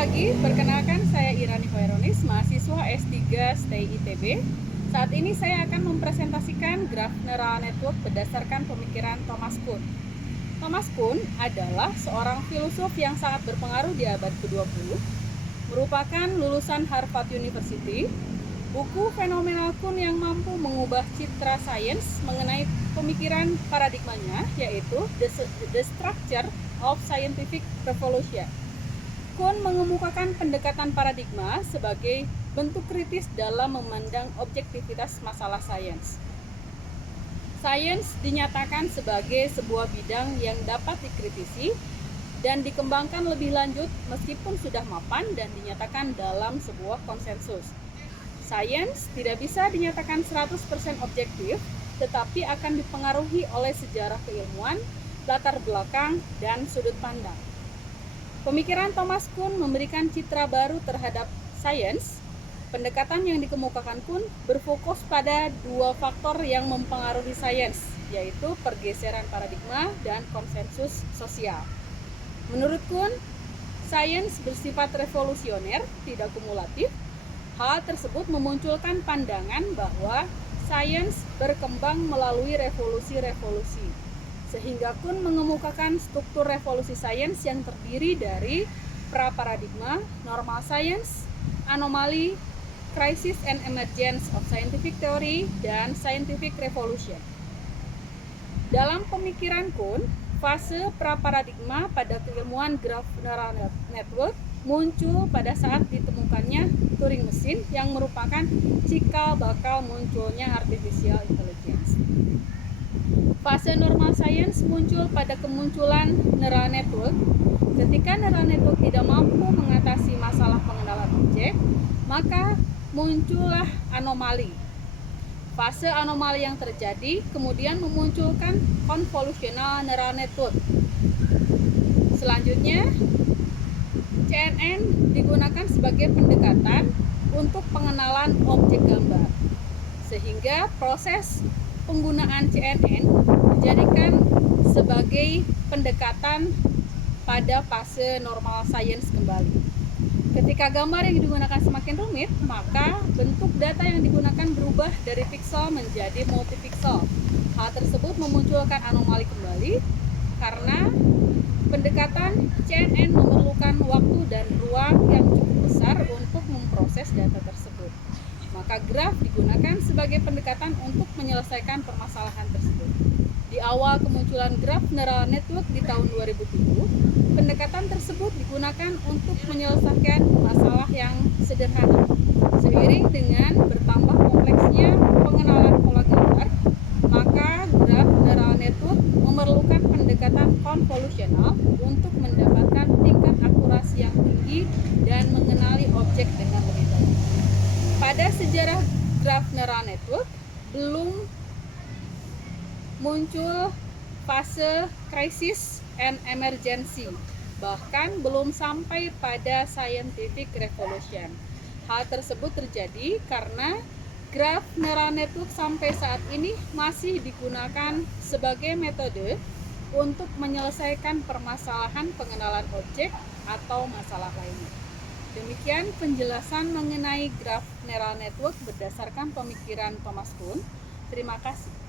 pagi, perkenalkan saya Irani Hoeronis, mahasiswa S3 STI ITB. Saat ini saya akan mempresentasikan graf neural network berdasarkan pemikiran Thomas Kuhn. Thomas Kuhn adalah seorang filosof yang sangat berpengaruh di abad ke-20, merupakan lulusan Harvard University. Buku fenomenal Kuhn yang mampu mengubah citra sains mengenai pemikiran paradigmanya, yaitu The Structure of Scientific Revolution. Kuhn mengemukakan pendekatan paradigma sebagai bentuk kritis dalam memandang objektivitas masalah sains. Sains dinyatakan sebagai sebuah bidang yang dapat dikritisi dan dikembangkan lebih lanjut meskipun sudah mapan dan dinyatakan dalam sebuah konsensus. Sains tidak bisa dinyatakan 100% objektif, tetapi akan dipengaruhi oleh sejarah keilmuan, latar belakang, dan sudut pandang. Pemikiran Thomas Kuhn memberikan citra baru terhadap sains. Pendekatan yang dikemukakan Kuhn berfokus pada dua faktor yang mempengaruhi sains, yaitu pergeseran paradigma dan konsensus sosial. Menurut Kuhn, sains bersifat revolusioner, tidak kumulatif. Hal tersebut memunculkan pandangan bahwa sains berkembang melalui revolusi-revolusi. Sehingga Kuhn mengemukakan struktur revolusi sains yang terdiri dari pra-paradigma, normal science, anomali, crisis and emergence of scientific theory, dan scientific revolution. Dalam pemikiran Kuhn, fase pra-paradigma pada keilmuan graf neural network muncul pada saat ditemukannya Turing mesin yang merupakan cikal bakal munculnya artificial intelligence. Fase normal science muncul pada kemunculan neural network. Ketika neural network tidak mampu mengatasi masalah pengenalan objek, maka muncullah anomali. Fase anomali yang terjadi kemudian memunculkan convolutional neural network. Selanjutnya, CNN digunakan sebagai pendekatan untuk pengenalan objek gambar. Sehingga proses penggunaan CNN dijadikan sebagai pendekatan pada fase normal science kembali. Ketika gambar yang digunakan semakin rumit, maka bentuk data yang digunakan berubah dari piksel menjadi multipixel. Hal tersebut memunculkan anomali kembali karena pendekatan CNN memerlukan waktu dan ruang yang cukup besar untuk memproses data tersebut. Maka graf digunakan sebagai pendekatan untuk menyelesaikan permasalahan tersebut. Di awal kemunculan graf neural network di tahun 2007, pendekatan tersebut digunakan untuk menyelesaikan masalah yang sederhana. Seiring dengan bertambah kompleksnya pengenalan pola gambar, maka graf neural network memerlukan pendekatan konvolusional untuk mendapatkan tingkat akurasi yang tinggi dan mengenali objek dengan lebih baik. Pada sejarah graf neural network, belum muncul fase crisis and emergency, bahkan belum sampai pada scientific revolution. Hal tersebut terjadi karena graf neural network sampai saat ini masih digunakan sebagai metode untuk menyelesaikan permasalahan pengenalan objek atau masalah lainnya. Demikian penjelasan mengenai graf neural network berdasarkan pemikiran Thomas Kuhn. Terima kasih.